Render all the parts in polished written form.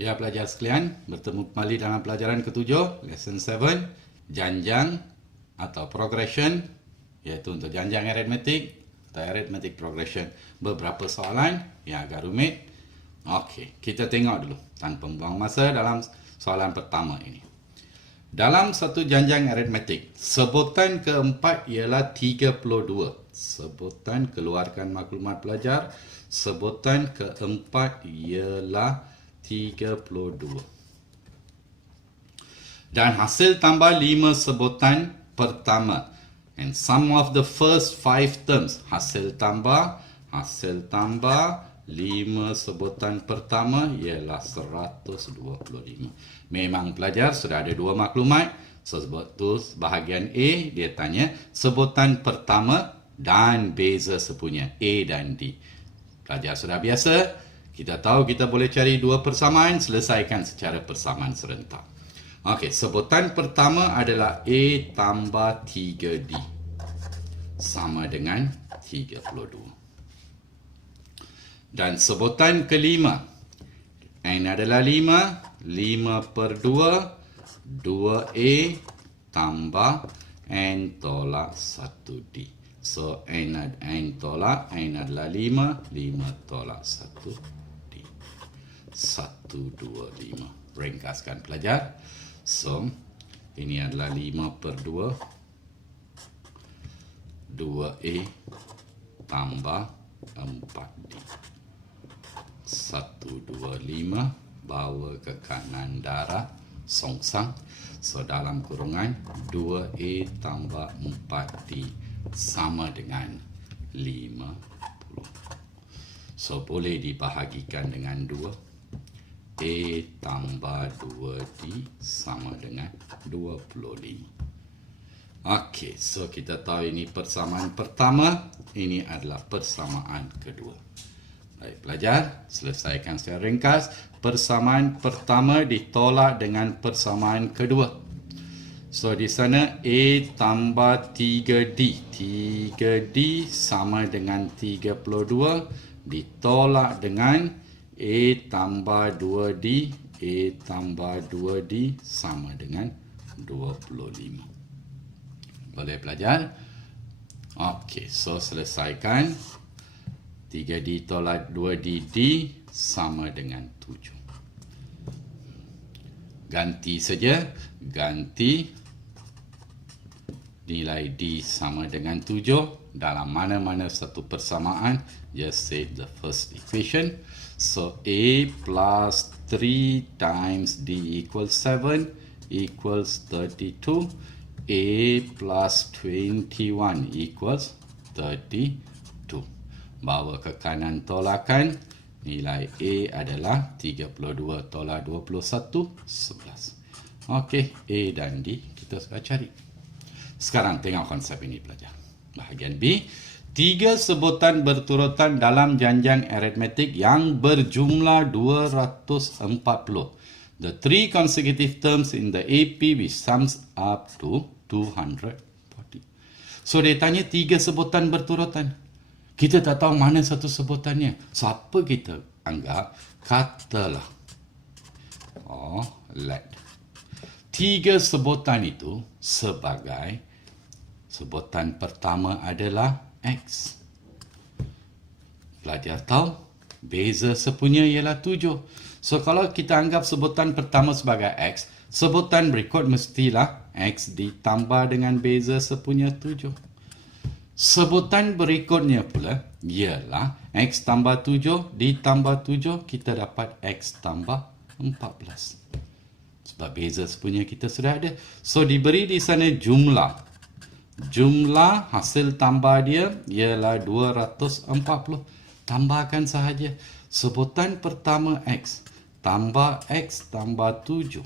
Ya pelajar sekalian, bertemu kembali dalam pelajaran ketujuh, lesson 7, janjang atau progression, iaitu untuk janjang aritmetik atau arithmetic progression. Beberapa soalan yang agak rumit. Okey, kita tengok dulu tanpa membuang masa dalam soalan pertama ini. Dalam satu janjang aritmetik, sebutan keempat ialah 32. Sebutan, keluarkan maklumat pelajar, sebutan keempat ialah 32. Dan hasil tambah 5 sebutan pertama. And sum of the first 5 terms. Hasil tambah 5 sebutan pertama ialah 125. Memang pelajar sudah ada dua maklumat. So sebab tu bahagian A dia tanya sebutan pertama dan beza sepunya A dan D. Pelajar sudah biasa. Kita tahu kita boleh cari dua persamaan, selesaikan secara persamaan serentak. Okey, sebutan pertama adalah A tambah 3D. Sama dengan 32. Dan sebutan kelima. N adalah 5. 5 per 2. 2A tambah N tolak 1D. So, N tolak, N adalah 5. 5 tolak 1D. 125. Ringkaskan pelajar. So, ini adalah 5 per 2. 2A tambah 4D. 125 bawa ke kanan darab songsang. So dalam kurungan 2A tambah 4D sama dengan 50. So boleh dibahagikan dengan 2. A tambah 2D sama dengan 25. Okey, so kita tahu ini persamaan pertama, ini adalah persamaan kedua. Baik pelajar, selesaikan secara ringkas. Persamaan pertama ditolak dengan persamaan kedua. So di sana A tambah 3D. 3D sama dengan 32 ditolak dengan A tambah 2D. A tambah 2D sama dengan 25. Boleh pelajar? Okey, so selesaikan. 3D tolak 2D sama dengan 7. Ganti saja. Ganti nilai D sama dengan 7. Dalam mana-mana satu persamaan, just save the first equation. So, A plus 3 times D equals 7 equals 32. A plus 21 equals 32. Bawa ke kanan tolakan. Nilai A adalah 32 tolak 21, 11. Okey, A dan D kita sudah cari. Sekarang tengok konsep ini pelajar. Bahagian B. 3 sebutan berturutan dalam janjang aritmetik yang berjumlah 240. The 3 consecutive terms in the AP which sums up to 240. So dia tanya 3 sebutan berturutan. Kita tak tahu mana satu sebutannya. So apa kita anggap? Katalah. Let. 3 sebutan itu sebagai sebutan pertama adalah X. Pelajar tahu beza sepunya ialah 7. So kalau kita anggap sebutan pertama sebagai X, sebutan berikut mestilah X ditambah dengan beza sepunya 7. Sebutan berikutnya pula ialah X tambah 7 ditambah 7, kita dapat X tambah 14. Sebab beza sepunya kita sudah ada. So diberi di sana jumlah. Jumlah hasil tambah dia ialah 240. Tambahkan sahaja. Sebutan pertama X. Tambah X tambah 7.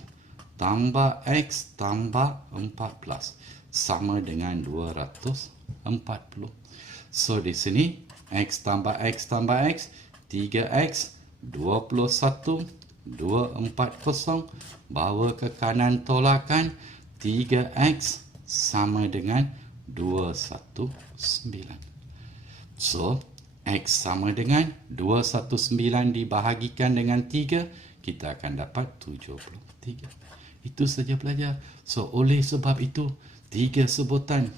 Tambah X tambah 14. Sama dengan 240. So di sini X tambah X tambah X. 3X 21. 240. Bawa ke kanan tolakan. 3X sama dengan 219. So, X sama dengan 219 dibahagikan dengan 3. kita akan dapat 73. Itu saja pelajar. So, oleh sebab itu, tiga sebutan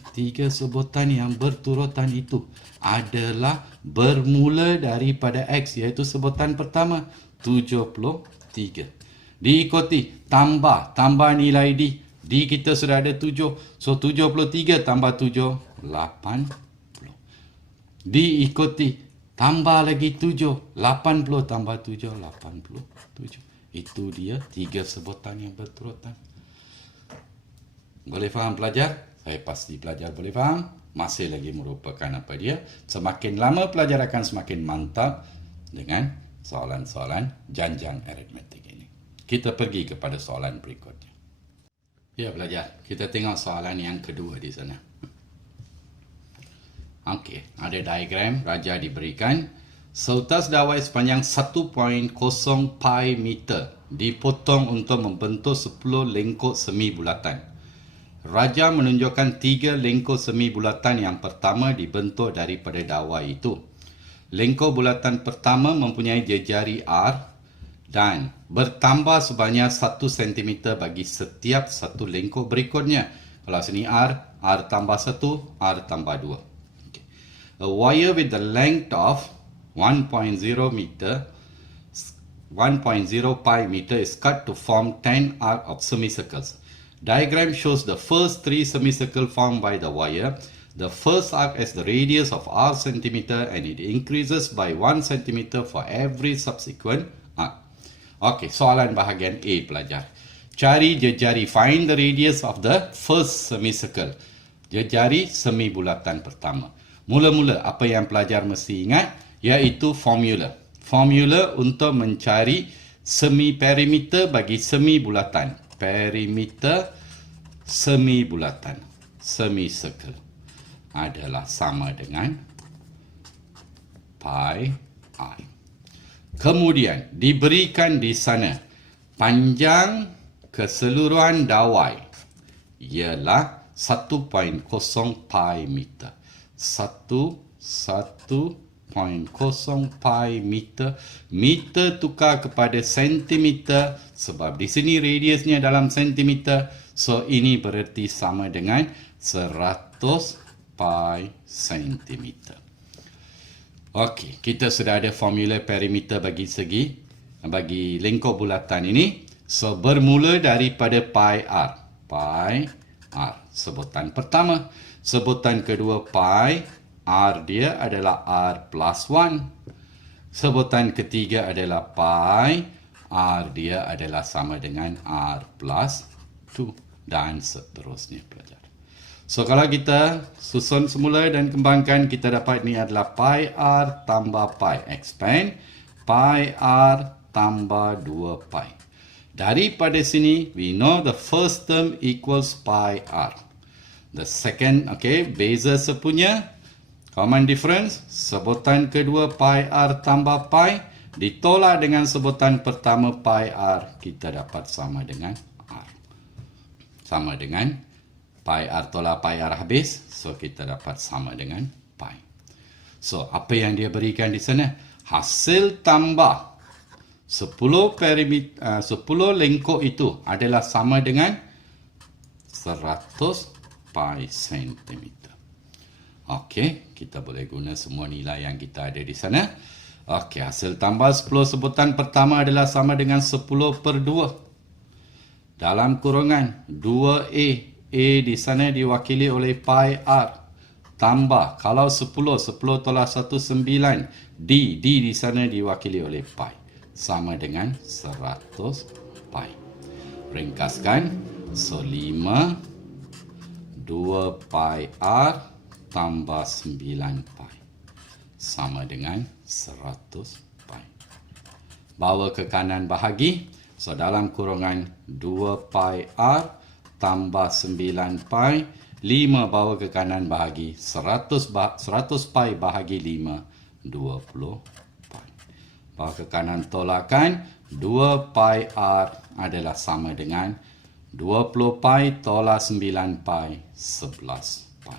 yang berturutan itu adalah bermula daripada X, iaitu sebutan pertama, 73. Diikuti tambah nilai D. D kita sudah ada 7. So, 73 tambah 7, 80. Diikuti tambah lagi 7, 80 tambah 7, 87. Itu dia tiga sebutan yang berturutan. Boleh faham pelajar? Saya pasti pelajar boleh faham. Masih lagi merupakan apa dia? Semakin lama pelajar akan semakin mantap dengan soalan-soalan janjang aritmetik ini. Kita pergi kepada soalan berikutnya. Ya pelajar, kita tengok soalan yang kedua di sana. Okey, ada diagram raja diberikan. Seutas dawai sepanjang 1.0 pi meter dipotong untuk membentuk 10 lengkuk semi bulatan. Raja menunjukkan 3 lengkuk semi bulatan yang pertama dibentuk daripada dawai itu. Lengkuk bulatan pertama mempunyai jejari R dan bertambah sebanyak 1 cm bagi setiap satu lengkuk berikutnya. Kalau sini R tambah 1, R tambah 2. Okay. A wire with the length of 1.0 pi meter is cut to form 10 arc of semicircles. Diagram shows the first 3 semicircle formed by the wire. The first arc has the radius of r centimeter and it increases by 1 centimeter for every subsequent arc. Okey, soalan bahagian A pelajar. Cari jejari, find the radius of the first semicircle. Jejari semi bulatan pertama. Mula-mula apa yang pelajar mesti ingat iaitu formula. Formula untuk mencari semi perimeter bagi semi bulatan. Perimeter semi bulatan, semicircle, adalah sama dengan pi r. Kemudian diberikan di sana panjang keseluruhan dawai ialah 1.0 pi meter. 1.0 pi meter. Meter tukar kepada sentimeter sebab di sini radiusnya dalam sentimeter. So ini bererti sama dengan 100 pi sentimeter. Okey, kita sudah ada formula perimeter bagi lengkuk bulatan ini. So bermula daripada pi r. Pi r sebutan pertama. Sebutan kedua pi r dia adalah r plus 1. Sebutan ketiga adalah pi r dia adalah sama dengan r plus 2 dan seterusnya pelajar. So kalau kita susun semula dan kembangkan, kita dapat ini adalah pi r tambah pi. Expand pi r tambah 2 pi. Daripada sini we know the first term equals pi r. The second, okay, basis punya common difference, sebutan kedua pi r tambah pi ditolak dengan sebutan pertama pi r, kita dapat sama dengan r. Sama dengan pi r tolak pi r habis, so kita dapat sama dengan pi. So, apa yang dia berikan di sana? Hasil tambah 10 lengkuk itu adalah sama dengan 100 pi sentimeter. Okey, kita boleh guna semua nilai yang kita ada di sana. Okey, hasil tambah 10 sebutan pertama adalah sama dengan 10 per 2. Dalam kurungan 2A. A di sana diwakili oleh pi r. Tambah, kalau 10 tolak 1, 9. D di sana diwakili oleh pi. Sama dengan 100 pi. Ringkaskan, so 5 2 pi r tambah 9 pi sama dengan 100 pi. Bawa ke kanan bahagi. So dalam kurungan 2 pi r tambah 9 pi. 5 bawa ke kanan bahagi. 100 pi bahagi 5. 20 pi. Bawa ke kanan tolakan. 2 pi r adalah sama dengan 20 pi tolak 9 pi, 11 pi.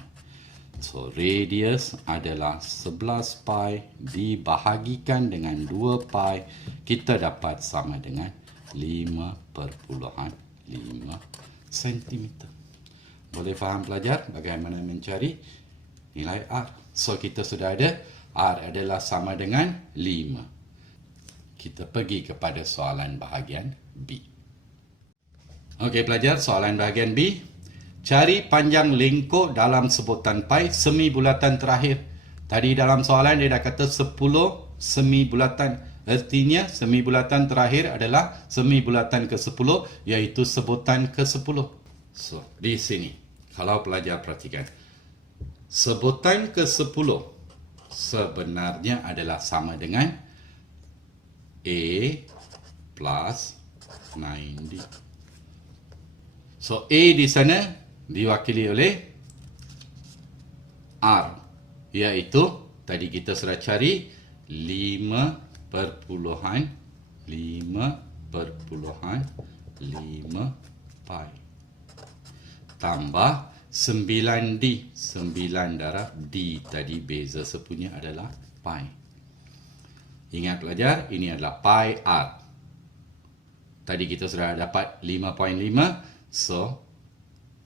So, radius adalah 11 pi dibahagikan dengan 2 pi. Kita dapat sama dengan 5,5 cm. Boleh faham pelajar bagaimana mencari nilai R? So, kita sudah ada R adalah sama dengan 5. Kita pergi kepada soalan bahagian B. Okey pelajar, soalan bahagian B. Cari panjang lengkuk dalam sebutan pi semi bulatan terakhir. Tadi dalam soalan dia dah kata 10 semi bulatan. Artinya semi bulatan terakhir adalah semi bulatan ke-10 iaitu sebutan ke-10. So, di sini kalau pelajar perhatikan. Sebutan ke-10 sebenarnya adalah sama dengan A plus 9D. So, A di sana diwakili oleh R, iaitu tadi kita sudah cari 5,5 pi tambah 9D. 9 darab D tadi beza sepunya adalah pi. Ingat pelajar, ini adalah pi R. Tadi kita sudah dapat 5,5, so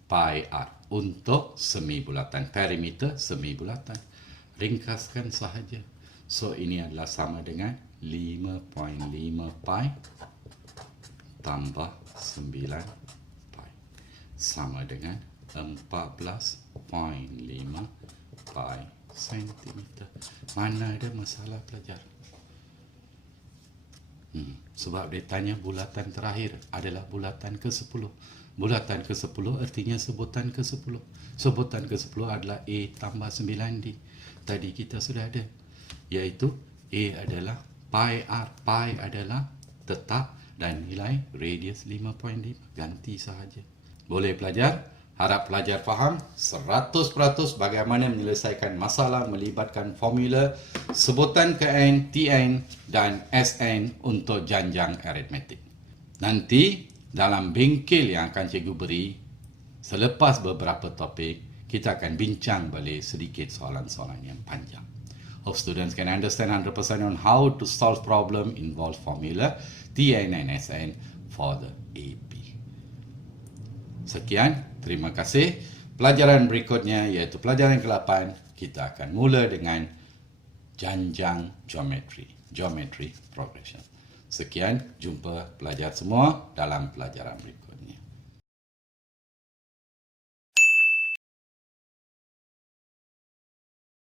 pi R untuk semi bulatan, perimeter semi bulatan. Ringkaskan sahaja. So, ini adalah sama dengan 5,5 pi tambah 9 pi. Sama dengan 14,5 pi cm. Mana ada masalah pelajar? Sebab dia tanya bulatan terakhir adalah bulatan ke-10. Bulatan ke-10 artinya sebutan ke-10. Sebutan ke-10 adalah A tambah 9D. Tadi kita sudah ada. Iaitu A adalah pi R. Pi adalah tetap dan nilai radius 5,5. Ganti sahaja. Boleh pelajar? Harap pelajar faham 100% bagaimana menyelesaikan masalah melibatkan formula sebutan ke N, Tn dan Sn untuk janjang aritmetik. Nanti dalam bengkel yang akan cikgu beri, selepas beberapa topik, kita akan bincang balik sedikit soalan-soalan yang panjang. Hope students can understand 100% on how to solve problem involve formula Tn and Sn for the AP. Sekian, terima kasih. Pelajaran berikutnya iaitu pelajaran ke-8, kita akan mula dengan janjang geometri, geometry progression. Sekian, jumpa pelajar semua dalam pelajaran berikut.